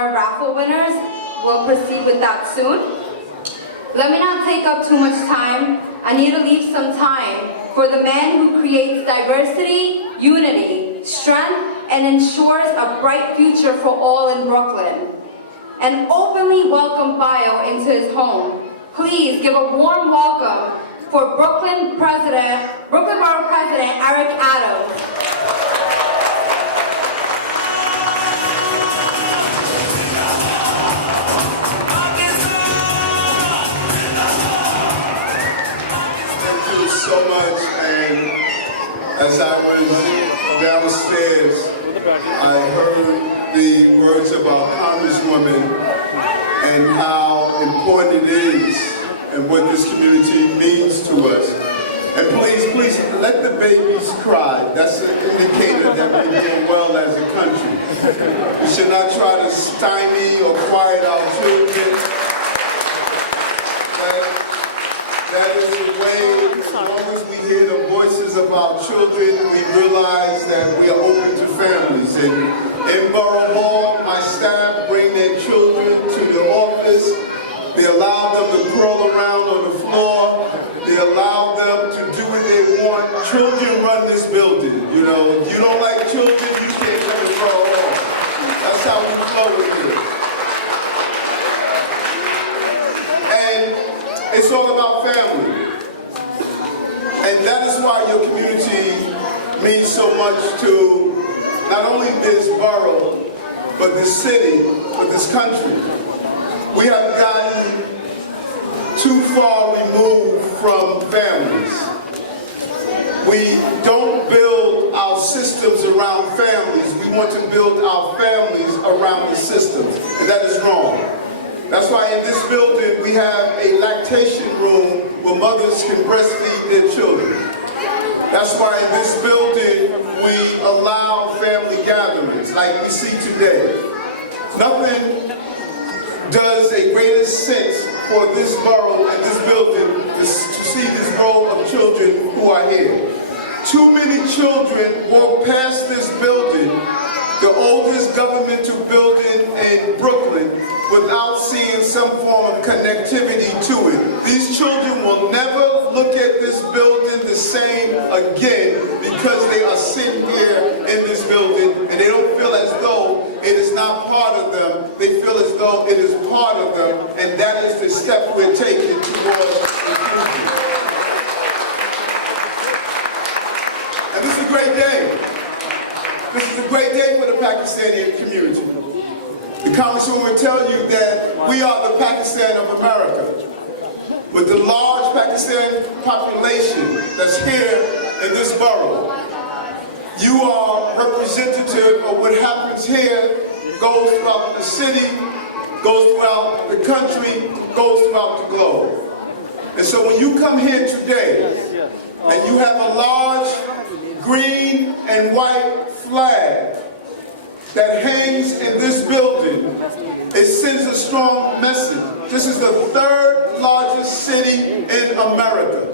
Our raffle winners, we'll proceed with that soon. Let me not take up too much time. I need to leave some time for the man who creates diversity, unity, strength, and ensures a bright future for all in Brooklyn. An openly welcome bio into his home. Please give a warm welcome for Brooklyn Borough President Eric Adams. So much, and as I was downstairs, I heard the words of our Congresswoman and how important it is and what this community means to us. And please, let the babies cry. That's an indicator that we're doing well as a country. We should not try to stymie or quiet our children. That is the way, as long as we hear the voices of our children, we realize that we are open to families. And in Borough Hall, my staff bring their children to the office. They allow them to crawl around on the floor. They allow them to do what they want. Children run this building. You know, if you don't like children, you can't come to Borough Hall. That's how we flow with it. It's all about family. And that is why your community means so much to not only this borough, but this city, but this country. We have gotten too far removed from families. We don't build our systems around families. We want to build our families around the systems. And that is wrong. That's why in this building we have a lactation room where mothers can breastfeed their children. That's why in this building we allow family gatherings like we see today. Nothing does a greater sense for this borough and this building to see this row of children who are here. Too many children walk past this building, the oldest governmental building in Brooklyn, without seeing some form of connectivity to it. These children will never look at this building the same again because they are sitting here in this building and they don't feel as though it is not part of them. They feel as though it is part of them, and that is the step we're taking towards inclusion. And this is a great day. This is a great day for the Pakistani community. The Congresswoman will tell you that we are the Pakistan of America. With the large Pakistani population that's here in this borough, you are representative of what happens here, goes throughout the city, goes throughout the country, goes throughout the globe. And so when you come here today, and you have a large green and white flag that hangs in this building, it sends a strong message. This is the third largest city in America.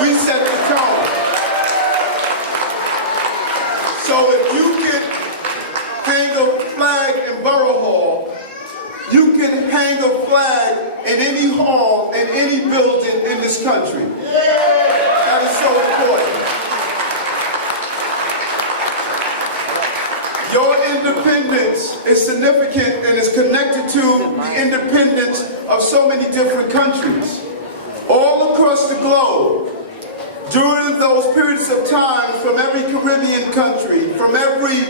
We set the tone. So if you can hang a flag in Borough Hall, you can hang a flag in any hall, in any building in this country. That is so important. Your independence is significant and is connected to the independence of so many different countries. All across the globe, during those periods of time, from every Caribbean country, from every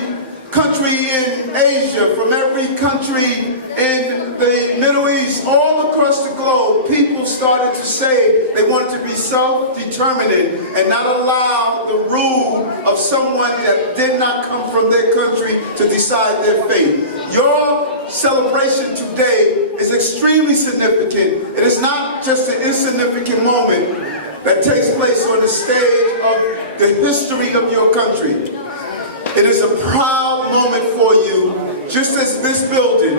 country in Asia, from every country in the Middle East, all across the globe, people started to say they wanted to be self-determined and not allow the rule of someone that did not come from their country to decide their fate. Your celebration today is extremely significant. It is not just an insignificant moment that takes place on the stage of the history of your country. It is a proud moment for you, just as this building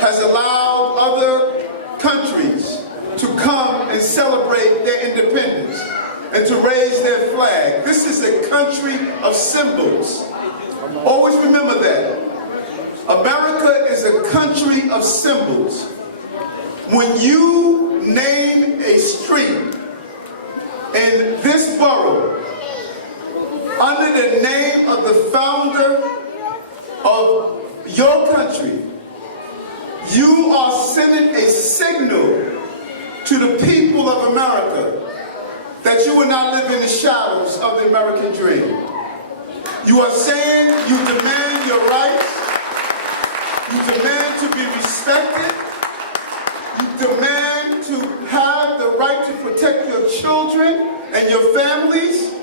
has allowed other countries to come and celebrate their independence and to raise their flag. This is a country of symbols. Always remember that. America is of symbols. When you name a street in this borough under the name of the founder of your country, you are sending a signal to the people of America that you will not live in the shadows of the American dream. You are saying you demand your rights, you demand to be respected, you demand to have the right to protect your children and your families,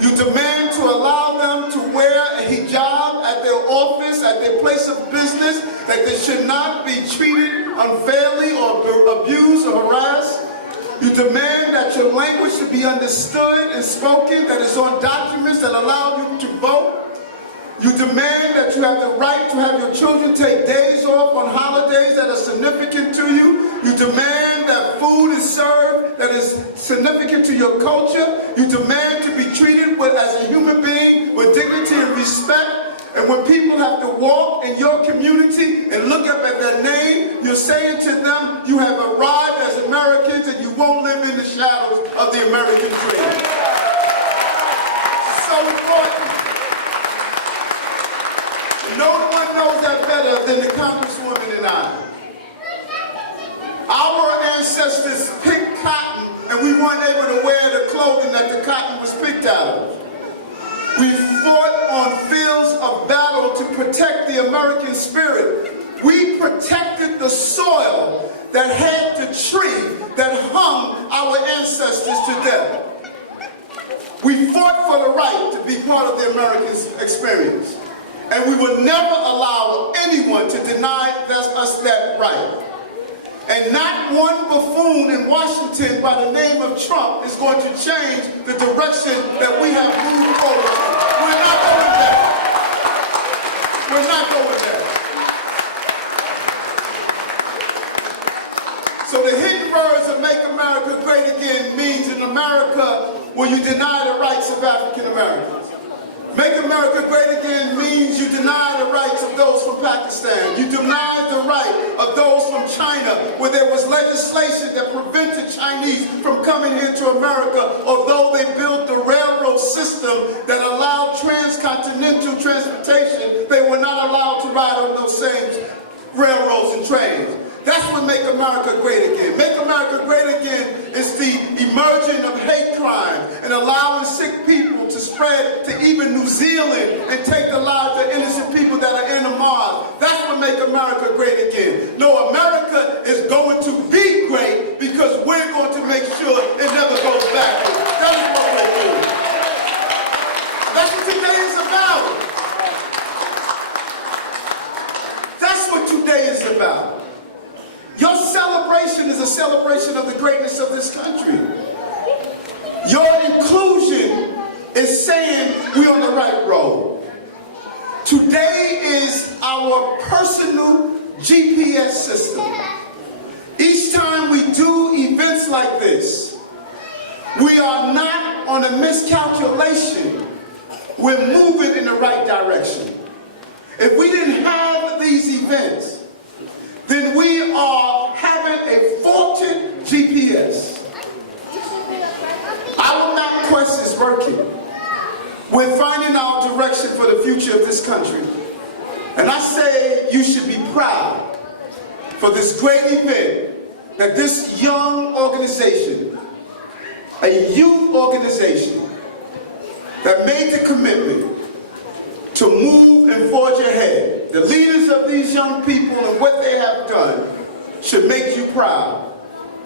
you demand to allow them to wear a hijab at their office, at their place of business, that they should not be treated unfairly or abused or harassed. You demand that your language should be understood and spoken, that is on documents that allow you to vote. You demand that you have the right to have your children take days off on holidays that are significant to you. You demand that food is served that is significant to your culture. You demand to be treated as a human being with dignity and respect. And when people have to walk in your community and look up at their name, you're saying to them, you have arrived as Americans and you won't live in the shadows of the American dream. So important. No one knows that better than the Congresswoman and I. Our ancestors picked cotton and we weren't able to wear the clothing that the cotton was picked out of. We fought on fields of battle to protect the American spirit. We protected the soil that had the tree that hung our ancestors to death. We fought for the right to be part of the American experience. And we will never allow anyone to deny us that right. And not one buffoon in Washington by the name of Trump is going to change the direction that we have moved forward. We're not going there. We're not going there. So the hidden words of Make America Great Again means in America where you deny the rights of African Americans. Make America Great Again means you deny the rights of those from Pakistan. You deny the right of those from China, where there was legislation that prevented Chinese from coming here to America, although they built the railroad system that allowed transcontinental transportation. They were not allowed to ride on those same railroads and trains. That's what Make America Great Again. Make America Great Again is the emerging of hate crime and allowing sick people to spread to even New Zealand and take the lives of innocent people that are in the Mars. That's what Make America Great Again. No, America is going to be great because we're going to make sure it never goes backwards. That is what we're doing. That's what today is about. That's what today is about. Your celebration is a celebration of the greatness of this country. Your inclusion is saying we're on the right road. Today is our personal GPS system. Each time we do events like this, we are not on a miscalculation. We're moving in the right direction. If we didn't have these events, then we are having a faulted GPS. Our map quest is working. We're finding our direction for the future of this country. And I say you should be proud for this great event that this young organization, a youth organization that made the commitment to move and forge ahead. The leaders of these young people and what they have done should make you proud.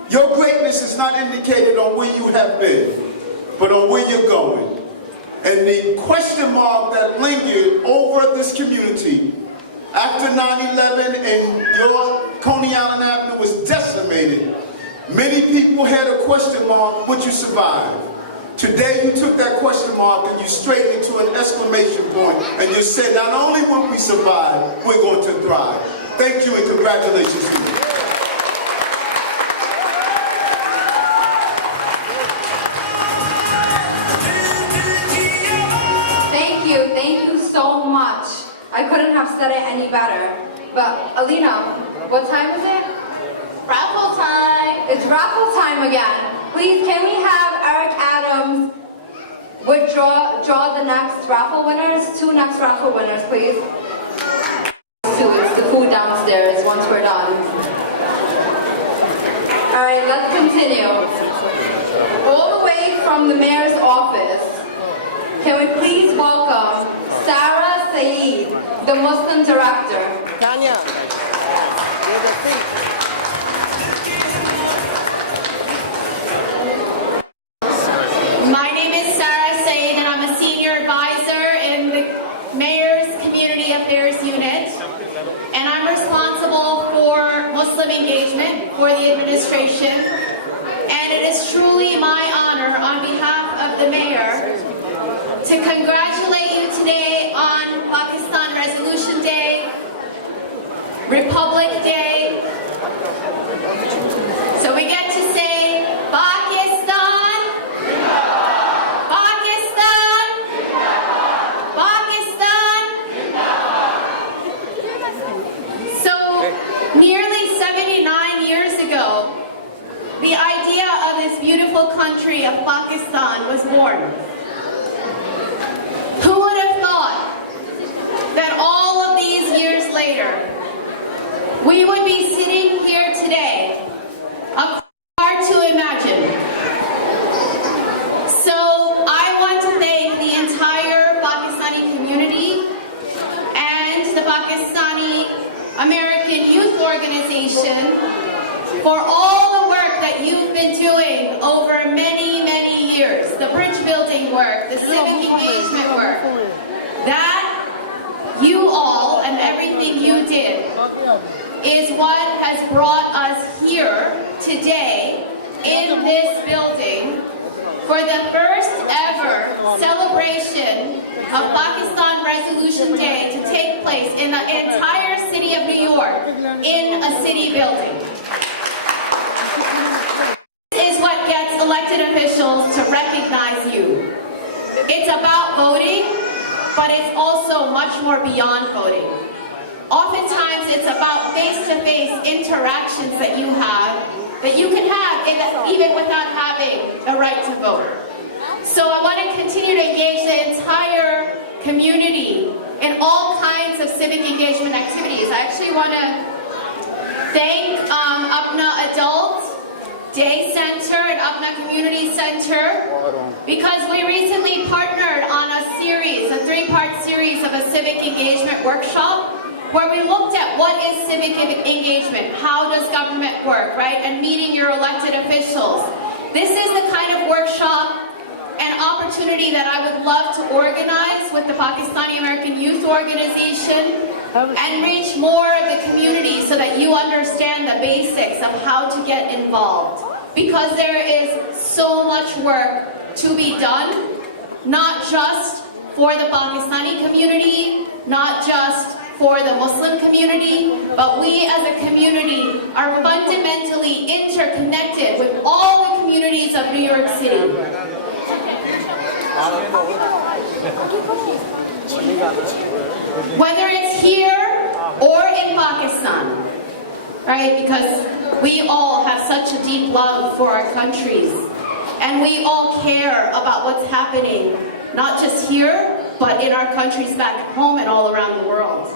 Your greatness is not indicated on where you have been, but on where you're going. And the question mark that lingered over this community after 9/11 and your Coney Island Avenue was decimated, many people had a question mark, would you survive? Today you took that question mark and you straightened it to an exclamation point and you said, not only will we survive, we're going to thrive. Thank you and congratulations to you. Thank you so much. I couldn't have said it any better. But Alina, What time is it? Raffle time! It's raffle time again. Please, can we have Eric Adams draw the next raffle winners? 2 next raffle winners, please. It's the food downstairs once we're done. All right, let's continue. All the way from the mayor's office, can we please welcome Sarah Saeed, the Muslim director. Tanya, My name is Sarah Saeed and I'm a senior advisor in the Mayor's Community Affairs Unit. And I'm responsible for Muslim engagement for the administration. And it is truly my honor on behalf of the Mayor to congratulate you today on Pakistan Resolution Day, Republic Day. So we get to say, Pakistan, Pakistan, Pakistan. So nearly 79 years ago, the idea of this beautiful country of Pakistan was born. Who would have thought that all of these years later, we would be sitting here today? Hard to imagine. So I want to thank the entire Pakistani community and the Pakistani American Youth Organization for all the work that you've been doing over many, many years. The bridge building work, the civic engagement work. That you all and everything you did is what has brought us here today in this building for the first ever celebration of Pakistan Resolution Day to take place in the entire city of New York in a city building. This is what gets elected officials to recognize you. It's about voting, but it's also much more beyond voting. Oftentimes it's about face-to-face interactions that you can have even without having the right to vote. So I want to continue to engage the entire community in all kinds of civic engagement activities. I actually want to thank Apna Adult Day Center and Apna Community Center because we recently partnered on a 3-part series of a civic engagement workshop where we looked at what is civic engagement, how does government work, right, and meeting your elected officials. This is the kind of workshop and opportunity that I would love to organize with the Pakistani American Youth Organization and reach more of the community so that you understand the basics of how to get involved. Because there is so much work to be done, not just for the Pakistani community, not just for the Muslim community, but we as a community are fundamentally interconnected with all the communities of New York City. Whether it's here or in Pakistan, right? Because we all have such a deep love for our countries, and we all care about what's happening, not just here, but in our countries back home and all around the world.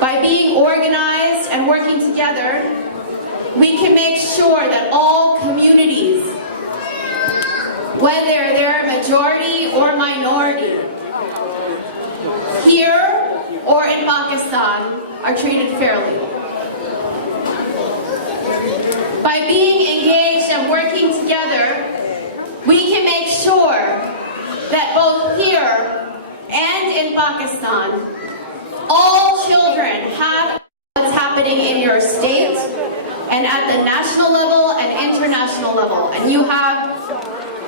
By being organized and working together, we can make sure that all communities, whether they're majority or minority, here or in Pakistan, are treated fairly. By being engaged and working together, we can make sure that both here and in Pakistan, all children have what's happening in your state and at the national level and international level. And you have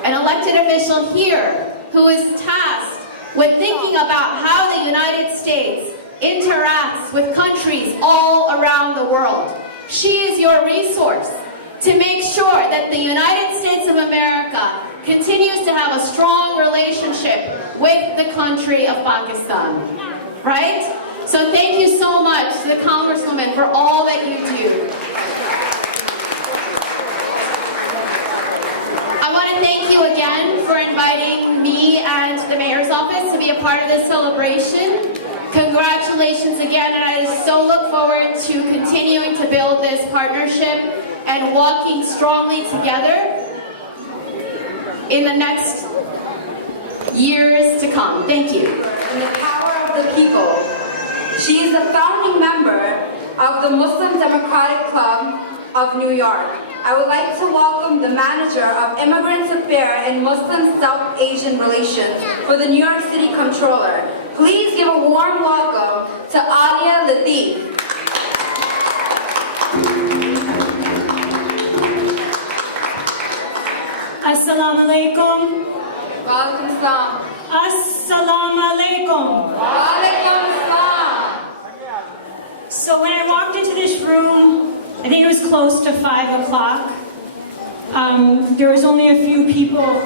an elected official here who is tasked with thinking about how the United States interacts with countries all around the world. She is your resource to make sure that the United States of America continues to have a strong relationship with the country of Pakistan, right? So thank you so much to the Congresswoman for all that you do. I want to thank you again for inviting me and the Mayor's Office to be a part of this celebration. Congratulations again, and I so look forward to continuing to build this partnership and walking strongly together in the next years to come. Thank you. And the power of the people. She is a founding member of the Muslim Democratic Club of New York. I would like to welcome the manager of Immigrants Affairs and Muslim South Asian Relations for the New York City Comptroller. Please give a warm welcome to Alia Latif. Assalamu alaikum. Walaikum salam. Assalamu alaikum. Walaikum salam. So when I walked into this room, I think it was close to 5 o'clock. There was only a few people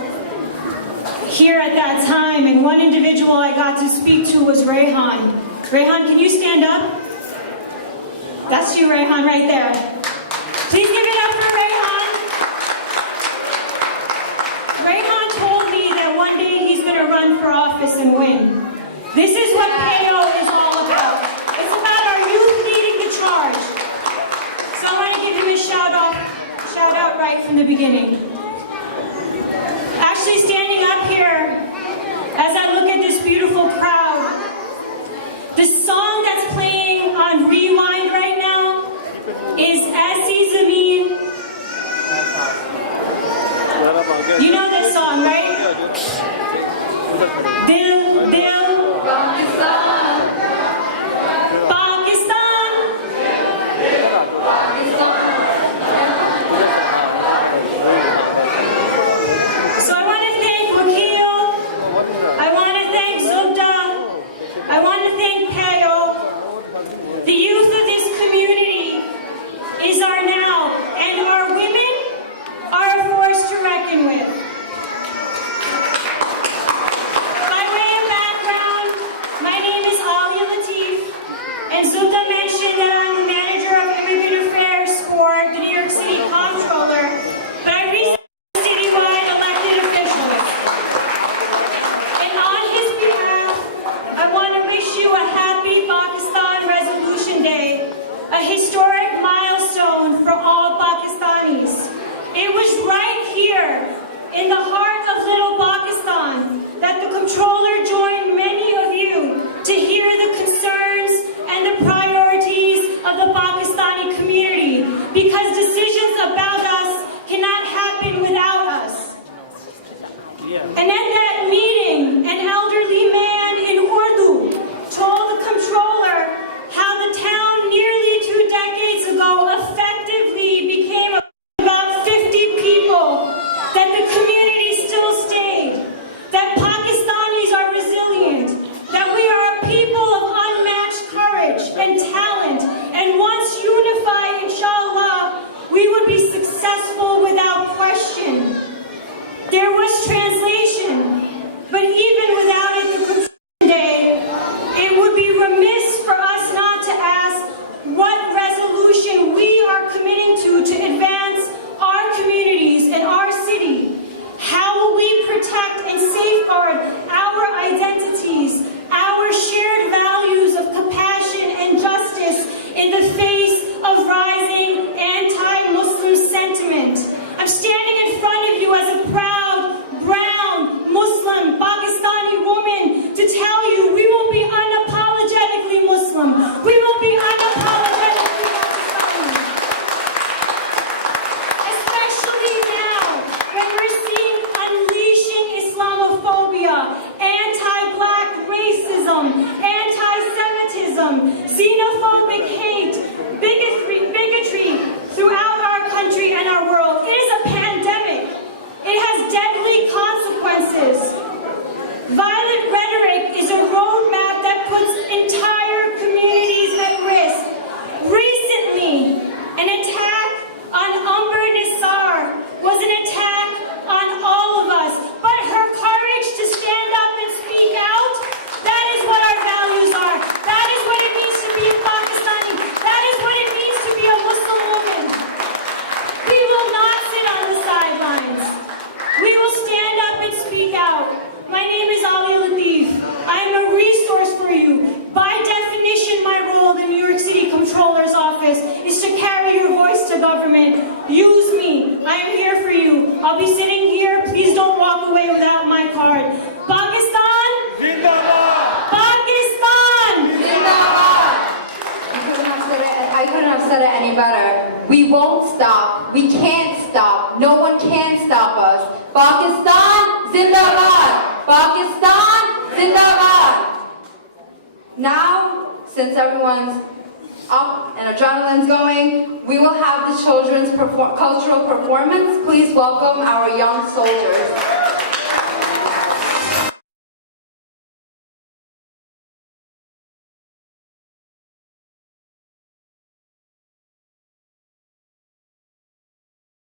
here at that time, and one individual I got to speak to was Rayhan. Rayhan, can you stand up? That's you, Rayhan, right there. Please give it up for Rayhan. Rayhan told me that one day he's going to run for office and win. This is what PAO is all about. It's about our youth leading the charge. So I want to give him a shout out right from the beginning. Actually standing up here, as I look at this beautiful crowd, the song that's playing on Rewind right now is Azi Zameen. You know that song, right? Dil, Dil, Pakistan. Pakistan. So I want to thank Wakil, I want to thank Zubda, I want to thank Payo. The youth of this community is our now, and our women are a force to reckon with. By way of background, my name is Alia Latif, and Zubda mentioned that I'm the manager of Immigrant Affairs for the New York City Comptroller, but I recently citywide elected officials. And on his behalf, I want to wish you a happy Pakistan Resolution Day, a historic milestone for all Pakistanis. It was right here, in the heart of Little Pakistan, that the Comptroller joined many of you to hear the concerns and the priorities of the Pakistani community, because decisions about us cannot happen without us. And at that meeting, an elderly man in Urdu told the Comptroller how the town nearly 2 decades ago effectively became about 50 people, that the community be sitting here. Please don't walk away without my card. Pakistan! Zindabad! Pakistan! Zindabad! I couldn't have said it any better. We won't stop. We can't stop. No one can stop us. Pakistan, Zindabad! Pakistan, Zindabad! Now, since everyone's up and adrenaline's going, we will have the children's cultural performance. Please welcome our young soldiers.